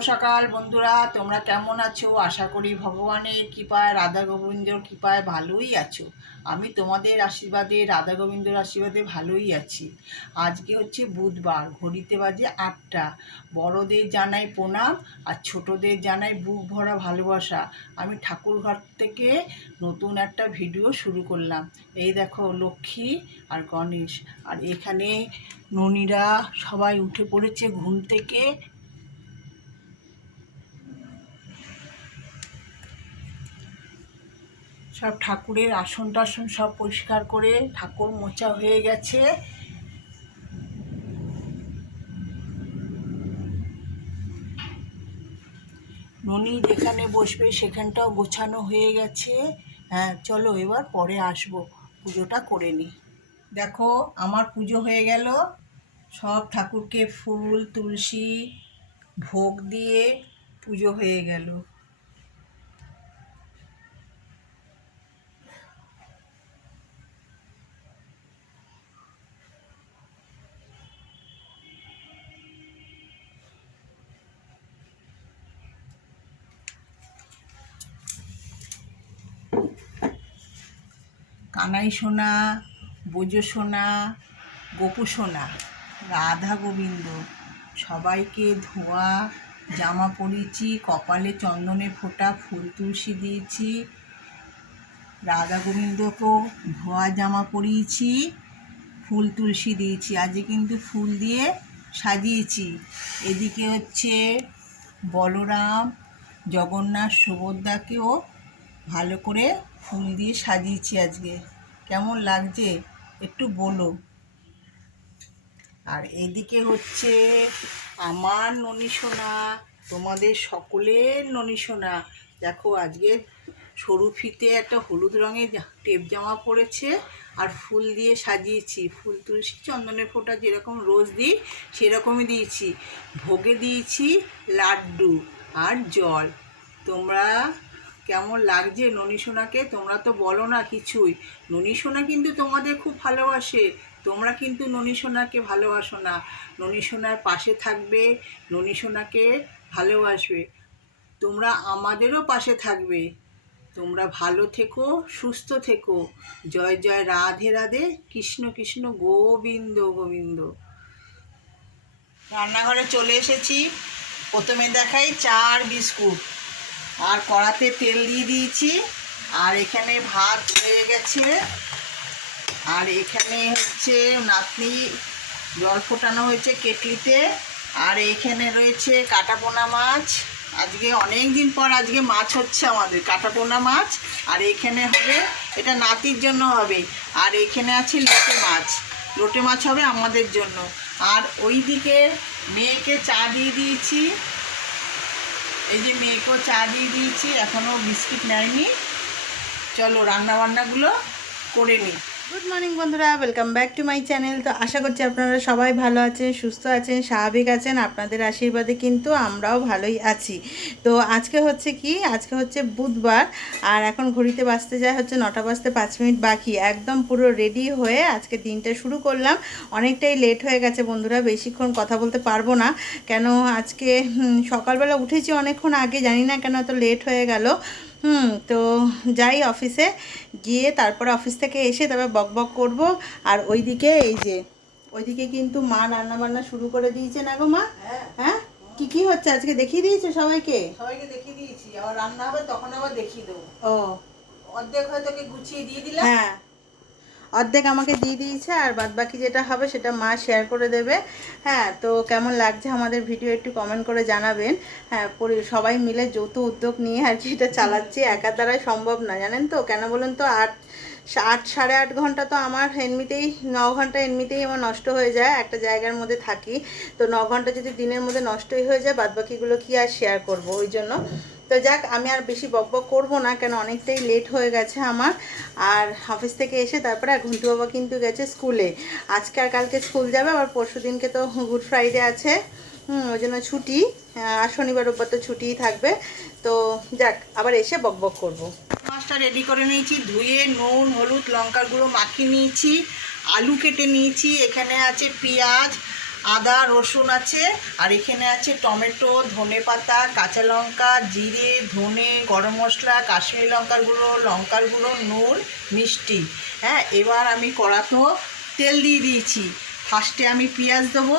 সকাল বন্ধুরা, তোমরা কেমন আছো? আশা করি ভগবানের কৃপায়, রাধা গোবিন্দর কৃপায় ভালোই আছো। আমি তোমাদের আশীর্বাদে, রাধা গোবিন্দর আশীর্বাদে ভালোই আছি। আজকে হচ্ছে বুধবার, ঘড়িতে বাজে আটটা। বড়দের জানাই প্রণাম, আর ছোটদের জানাই বুক ভরা ভালোবাসা। আমি ঠাকুরঘর থেকে নতুন একটা ভিডিও শুরু করলাম। এই দেখো লক্ষ্মী আর গণেশ। আর এখানে ননীরা সবাই উঠে পড়েছে ঘুম থেকে। সব ঠাকুরের আসন টাসন সব পরিষ্কার করে ঠাকুর মোচা হয়ে গেছে। ননি যেখানে বসবে সেখানটাও গোছানো হয়ে গেছে। হ্যাঁ চলো এবার পরে আসব। পুজোটা করে নিই দেখো, আমার পুজো হয়ে গেল। সব ঠাকুরকে ফুল, তুলসী, ভোগ দিয়ে পুজো হয়ে গেল। কানাই সোনা, বোজো সোনা, গোপু সোনা, রাধা গোবিন্দ, সবাইকে ধোয়া, জামা পরিয়েছি কপালে চন্দনের ফোঁটা, ফুল তুলসী দিয়েছি, রাধা গোবিন্দকেও ধোয়া, জামা পরিয়েছি ফুল তুলসী দিয়েছি। আজকে কিন্তু ফুল দিয়ে সাজিয়েছি। এদিকে হচ্ছে বলরাম, জগন্নাথ, সুভদ্রাকেও ভালো করে ফুল দিয়ে সাজিয়েছি আজকে। কেমন লাগছে? একটু বলো। আর এদিকে হচ্ছে আমার ননী সোনা, তোমাদের সকলের ননী সোনা। দেখো, আজকে সরু ফিতে একটা হলুদ রঙের টেপ জামা পরেছে আর ফুল দিয়ে সাজিয়েছি। ফুল তুলসী চন্দনের ফোঁটা যেরকম রোজ দিই, সেরকমই দিয়েছি। ভোগে দিয়েছি লাড্ডু আর জল। তোমরা কেমন লাগছে ননী সোনাকে? তোমরা তো বলো না কিছুই। ননী সোনা কিন্তু তোমাদের খুব ভালোবাসে। তোমরা কিন্তু ননী সোনাকে ভালোবাসো না। ননী সোনার পাশে থাকবে, ননী সোনাকে ভালোবাসবে। তোমরা আমাদেরও পাশে থাকবে। তোমরা ভালো থেকো, সুস্থ থেকো। জয় জয়, রাধে রাধে, কৃষ্ণ কৃষ্ণ, গোবিন্দ গোবিন্দ। রান্নাঘরে চলে এসেছি। প্রথমে দেখাই চার বিস্কুট। আর কড়াতে তেল দিয়ে দিয়েছি। আর এখানে ভাত হয়ে গেছে। আর এখানে হচ্ছে নাতনি জল ফোটানো হয়েছে কেটলিতে। আর এখানে রয়েছে কাটাপোনা মাছ। আজকে অনেক দিন পর আজকে মাছ হচ্ছে আমাদের কাটাপোনা মাছ। আর এখানে হবে, এটা নাতির জন্য হবে। আর এখানে আছে লোটে মাছ। লোটে মাছ হবে আমাদের জন্য। আর ওইদিকে মেয়েকে চা দিয়ে দিয়েছি। এই যে মেয়েকেও চা দিয়ে দিয়েছি এখনও বিস্কিট নেয়নি। চলো রান্না বান্নাগুলো করে নিই। গুড মর্নিং বন্ধুরা। Welcome back to my channel তো আশা করছি আপনারা সবাই ভালো আছেন, সুস্থ আছেন, স্বাভাবিক আছেন। আপনাদের আশীর্বাদে কিন্তু আমরাও ভালোই আছি। তো আজকে হচ্ছে কি? আজকে হচ্ছে বুধবার। আর এখন ঘড়িতে বাজতে যায় হচ্ছে নটা বাজতে পাঁচ মিনিট বাকি। একদম পুরো রেডি হয়ে আজকে দিনটা শুরু করলাম। অনেকটাই লেট হয়ে গেছে বন্ধুরা। বেশিক্ষণ কথা বলতে পারব না। কেন আজকে সকালবেলা উঠেছি অনেকক্ষণ আগে। জানি না কেন এত লেট হয়ে গেল। হুম তো যাই অফিসে গিয়ে তারপরে অফিস থেকে এসে তারপর বক বক করব। আর ওইদিকে এই যে ওইদিকে কিন্তু মা রান্না বান্না শুরু করে দিয়েছে না গো মা? হ্যাঁ। হ্যাঁ? কি কি হচ্ছে? আজকে দেখিয়ে দিয়েছে সবাইকে? সবাইকে দেখিয়ে দিয়েছি। আবার রান্না হবে তখন আবার দেখিয়ে দেবো। ও। অর্ধেক হয়তো গুছিয়ে দিয়ে দিলাম? হ্যাঁ। অর্ধেক আমাকে দিয়ে দিয়েছে আর বাদ বাকি যেটা হবে সেটা মা শেয়ার করে দেবে। হ্যাঁ তো কেমন লাগছে আমাদের ভিডিও একটু কমেন্ট করে জানাবেন। হ্যাঁ সবাই মিলে যৌথ উদ্যোগ নিয়ে আর কি এটা চালাচ্ছি। একা দ্বারাই সম্ভব না, জানেন তো? কেন বলুন তো, আট আট, সাড়ে আট ঘণ্টা তো আমার এমনিতেই, ন ঘণ্টা এমনিতেই আমার নষ্ট হয়ে যায়, একটা জায়গার মধ্যে থাকি। তো ন ঘণ্টা যদি দিনের মধ্যে নষ্টই হয়ে যায় বাদ বাকিগুলো কি আর শেয়ার করব? ওই জন্য তো যাক, আমি আর বেশি বকবক করব না, কেন অনেকটাই লেট হয়ে গেছে আমার। আর অফিস থেকে এসে তারপরে ঘুন্টু বাবা কিন্তু গেছে স্কুলে। আজকে আর কালকে স্কুল যাবে, আবার পরশু দিনকে তো গুড ফ্রাইডে আছে। ওই জন্য ছুটি। আর শনিবার, রোববার তো ছুটিই থাকবে। তো যাক, আবার এসে বকবক করব। মাছটা রেডি করে নিয়েছি, ধুয়ে, নুন, হলুদ, লঙ্কার গুঁড়ো মাখিয়ে নিয়েছি, আলু কেটে নিয়েছি, এখানে আছে পেঁয়াজ আদা, রসুন আছে, আর এখানে আছে টমেটো, ধনে পাতা, কাঁচা লঙ্কা, জিরে, ধনে, গরম মশলা, কাশ্মীরি লঙ্কার গুঁড়ো লঙ্কার গুঁড়ো, নুন, মিষ্টি। হ্যাঁ এবার আমি কড়াতো তেল দিয়ে দিয়েছি। ফার্স্টে আমি পেঁয়াজ দেবো।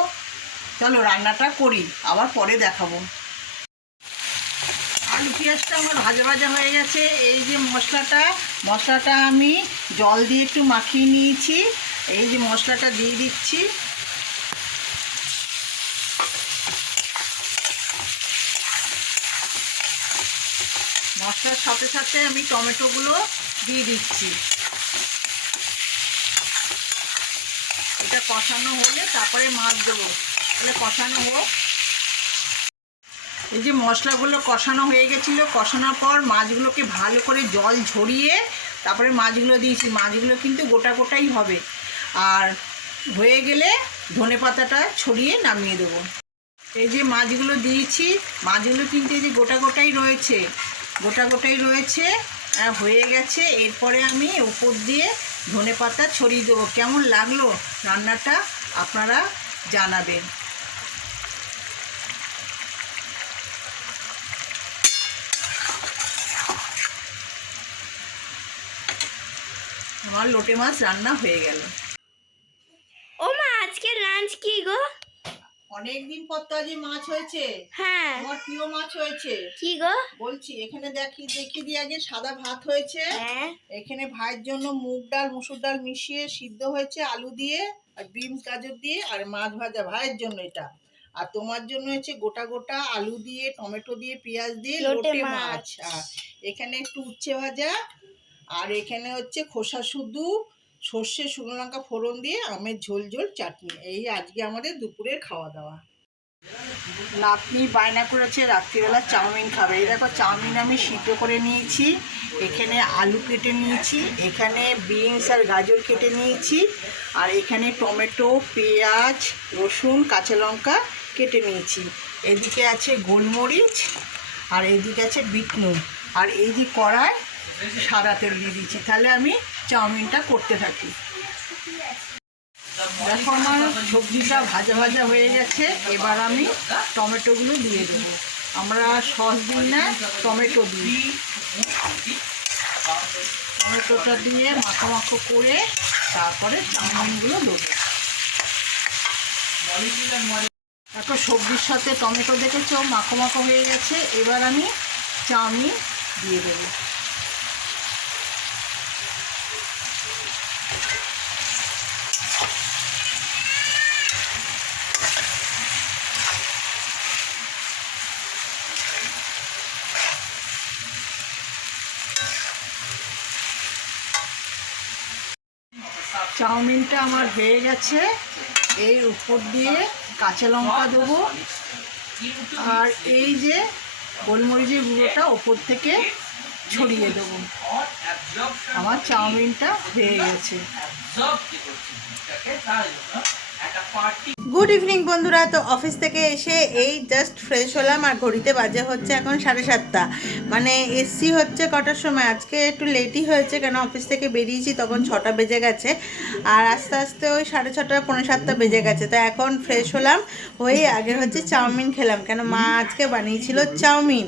চলো রান্নাটা করি, আবার পরে দেখাবো। আলু পেঁয়াজটা আমার ভাজা ভাজা হয়ে গেছে। এই যে মশলাটা মশলাটা আমি জল দিয়ে একটু মাখিয়ে নিয়েছি। এই যে মশলাটা দিয়ে দিচ্ছি। মশলার সাথে সাথে আমি টমেটোগুলো দিয়ে দিচ্ছি। এটা কষানো হলে তারপরে মাছ দেবো। তাহলে কষানো হোক। এই যে মশলাগুলো কষানো হয়ে গেছিল, কষানোর পর মাছগুলোকে ভালো করে জল ঝরিয়ে তারপরে মাছগুলো দিয়েছি। মাছগুলো কিন্তু গোটা গোটাই হবে। আর হয়ে গেলে ধনে পাতাটা ছড়িয়ে নামিয়ে দেবো। এই যে মাছগুলো দিয়েছি, মাছগুলো কিন্তু এই যে গোটা গোটাই রয়েছে। গোটা গোটাই রয়েছে হয়ে গেছে। এরপরে আমি উপর দিয়ে ধনে পাতা ছড়িয়ে দেবো। কেমন লাগল রান্নাটা আপনারা জানাবেন। আমার লোটে মাছ রান্না হয়ে গেল। ও মা আজকে লাঞ্চ কি গো? অনেক দিন পর তো আজ মাছ হয়েছে। হ্যাঁ। আমার প্রিয় মাছ হয়েছে। কি গো? বলছি এখানে দেখি দেখি দিয়ে আগে সাদা ভাত হয়েছে। হ্যাঁ। এখানে ভাইয়ের জন্য মুগ ডাল মুসুর ডাল মিশিয়ে সিদ্ধ হয়েছে আলু দিয়ে আর বিনস গাজর দিয়ে আর মাছ ভাজা ভাইয়ের জন্য এটা। আর তোমার জন্য হচ্ছে গোটা গোটা আলু দিয়ে টমেটো দিয়ে পেঁয়াজ দিয়ে লোটে। মাছ। আর এখানে একটু উচ্ছে ভাজা আর এখানে হচ্ছে খোসা শুধু সর্ষে, শুকনো লঙ্কা ফোড়ন দিয়ে আমের ঝোল ঝোল, চাটনি। এই আজকে আমাদের দুপুরের খাওয়া দাওয়া। নাতনি বায়না করেছে, রাত্রিবেলা চাউমিন খাবে। এই দেখো, চাউমিন আমি সিদ্ধ করে নিয়েছি। এখানে আলু কেটে নিয়েছি, এখানে বিনস আর গাজর কেটে নিয়েছি, আর এখানে টমেটো, পেঁয়াজ, রসুন, কাঁচা লঙ্কা কেটে নিয়েছি। এদিকে আছে গোলমরিচ, আর এদিকে আছে বিট নুন আর এই যে কড়ায় সাদা তেল দিয়ে দিচ্ছি তাহলে আমি চাউমিনটা করতে থাকি। দেখো আমার সবজিটা ভাজা ভাজা হয়ে গেছে, এবার আমি টমেটোগুলো দিয়ে দেবো। আমরা সস দিই না, টমেটো দিই। টমেটোটা দিয়ে মাখো মাখো করে তারপরে চাউমিনগুলো দেবো। দেখো সবজির সাথে টমেটো দেখেছ, মাখো মাখো হয়ে গেছে, এবার আমি চাউমিন দিয়ে দেবো। চাউমিনটা আমার হয়ে গেছে। এর উপর দিয়ে কাঁচা লঙ্কা দেবো। আর এই যে গোলমরিচের গুঁড়োটা ওপর থেকে ছড়িয়ে দেবো। আমার চাউমিনটা হয়ে গেছে। গুড ইভিনিং বন্ধুরা। তো অফিস থেকে এসে এই জাস্ট ফ্রেশ হলাম আর ঘড়িতে বাজে হচ্ছে এখন সাড়ে সাতটা। মানে এসছি হচ্ছে কটার সময়? আজকে একটু লেটই হয়েছে কেন? অফিস থেকে বেরিয়েছি, তখন ছটা বেজে গেছে। আর আস্তে আস্তে ওই সাড়ে ছটা পনেরো সাতটা বেজে গেছে। তো এখন ফ্রেশ হলাম, হয়ে আগে হচ্ছে চাউমিন খেলাম। কেন মা আজকে বানিয়েছিল চাউমিন।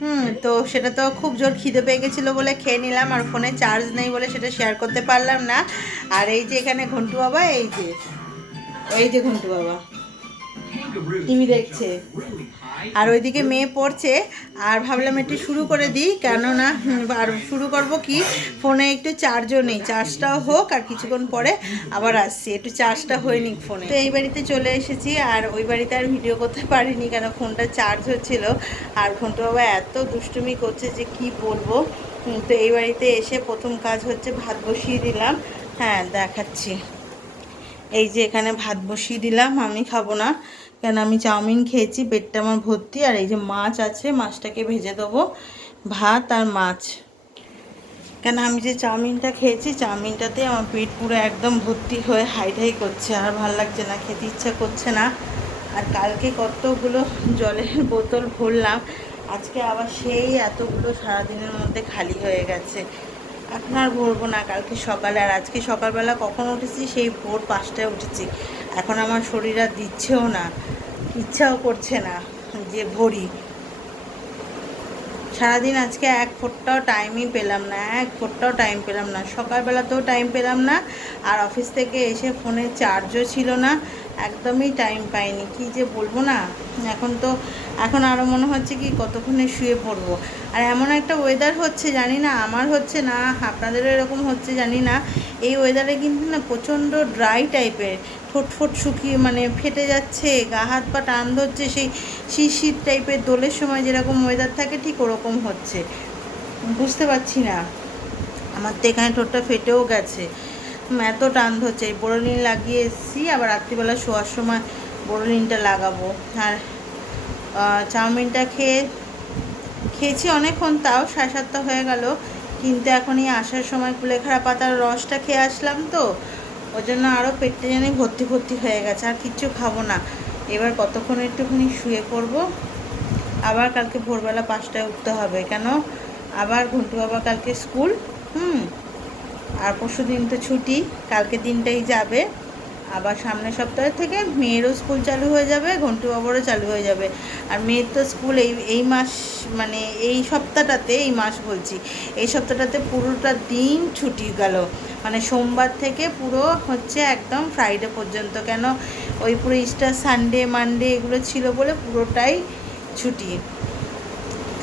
হুম, তো সেটা তো খুব জোর খিদে পেয়ে গেছিল বলে খেয়ে নিলাম আর ফোনে চার্জ নেই বলে সেটা শেয়ার করতে পারলাম না। আর এই যে এখানে ঘন্টু বাবা, এই যে এই যে ঘন্টু বাবা। টিভি দেখছে। আর ওইদিকে মেয়ে পড়ছে আর ভাবলাম একটু শুরু করে দিই কেননা আর শুরু করব কি ফোনে একটু চার্জও নেই চার্জটাও হোক আর কিছুক্ষণ পরে আবার আসছি একটু চার্জটা হয়নি ফোনে। তো এই বাড়িতে চলে এসেছি আর ওই বাড়িতে আর ভিডিও করতে পারিনি কেন ফোনটা চার্জ হচ্ছিল আর ঘন্টু বাবা এত দুষ্টুমি করছে যে কি বলব। তো এই বাড়িতে এসে প্রথম কাজ হচ্ছে ভাত বসিয়ে দিলাম হ্যাঁ দেখাচ্ছি। এই যে এখানে ভাত বসিয়ে দিলাম আমি খাব না। কেন আমি চাউমিন খেয়েছি, পেটটা আমার ভর্তি, আর এই যে মাছ আছে, মাছটাকে ভেজে দেবো, ভাত আর মাছ। কেন আমি যে চাউমিনটা খেয়েছি, চাউমিনটাতে আমার পেট পুরো একদম ভর্তি হয়ে হাই হাই করছে, আর ভালো লাগছে না, খেতে ইচ্ছা করছে না। আর কালকে কতগুলো জলের বোতল ভরলাম, আজকে আবার সেই এতগুলো সারাদিনের মধ্যে খালি হয়ে গেছে। এখন আর ভরবো না, কালকে সকালে, আর আজকে সকালবেলা কখন উঠেছি, সেই ভোর পাঁচটায় উঠেছি। এখন আমার শরীর আর দিচ্ছেও না, ইচ্ছাও করছে না যে ভরি। সারাদিন আজকে এক ফোটটাও টাইমই পেলাম না, এক ফোটটাও টাইম পেলাম না। সকালবেলাতেও টাইম পেলাম না, আর অফিস থেকে এসে ফোনে চার্জও ছিল না। একদমই টাইম পাইনি। কি যে বলব না? এখন তো, এখন আরও মনে হচ্ছে কি কতক্ষণে শুয়ে পড়ব। আর এমন একটা ওয়েদার হচ্ছে জানি না, আমার হচ্ছে না, আপনাদেরও এরকম হচ্ছে জানি না। এই ওয়েদারে কিন্তু না প্রচণ্ড ড্রাই টাইপের ঠোঁট ফোট শুকিয়ে মানে ফেটে যাচ্ছে, গা হাত পা টান ধরছে, সেই শীত শীত টাইপের দোলের সময় যেরকম ওয়েদার থাকে ঠিক ওরকম হচ্ছে। বুঝতে পারছি না। আমার তো এখানে ঠোঁটটা ফেটেও গেছে। এত টান ধরছে। এই বোরোলিন লাগিয়ে এসেছি, আবার রাত্রিবেলা শোয়ার সময় বোরোলিনটা লাগাবো। আর চাউমিনটা খেয়ে, খেয়েছি অনেকক্ষণ, তাও সাড়ে সাতটা হয়ে গেল। কিন্তু এখন এই আসার সময় কুলেখাড়া পাতার রসটা খেয়ে আসলাম তো। ওই জন্য আরও পেটটা জানি ভর্তি ভর্তি হয়ে গেছে, আর কিচ্ছু খাব না। এবার কতক্ষণ একটুখানি শুয়ে পড়ব। আবার কালকে ভোরবেলা পাঁচটায় উঠতে হবে। কেন? আবার ঘন্টু বাবা কালকে স্কুল, হুম? আর পরশু দিন তো ছুটি, কালকে দিনটাই যাবে। আবার সামনের সপ্তাহ থেকে মেয়েরও স্কুল চালু হয়ে যাবে, ঘন্টু বাবারও চালু হয়ে যাবে। আর মেয়ের তো স্কুল এই এই মাস মানে এই সপ্তাহটাতে, এই মাস বলছি, এই সপ্তাহটাতে পুরোটা দিন ছুটি গেল। মানে সোমবার থেকে পুরো হচ্ছে একদম ফ্রাইডে পর্যন্ত, কেন ওই পুরো ইস্টার সানডে, মানডে এগুলো ছিল বলে পুরোটাই ছুটি।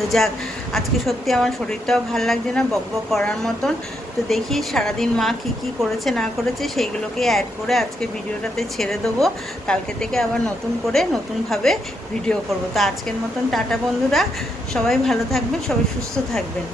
তো যাক, আজকে সত্যি আমার শরীরটাও ভালো লাগছে না, বক বক করার মতন। তো দেখি সারাদিন মা কি কি করেছে, না করেছে, সেইগুলোকে অ্যাড করে আজকে ভিডিওটাতে ছেড়ে দেবো। কালকে থেকে আবার নতুন করে নতুনভাবে ভিডিও করব। তো আজকের মতন টাটা বন্ধুরা, সবাই ভালো থাকবেন, সবাই সুস্থ থাকবেন।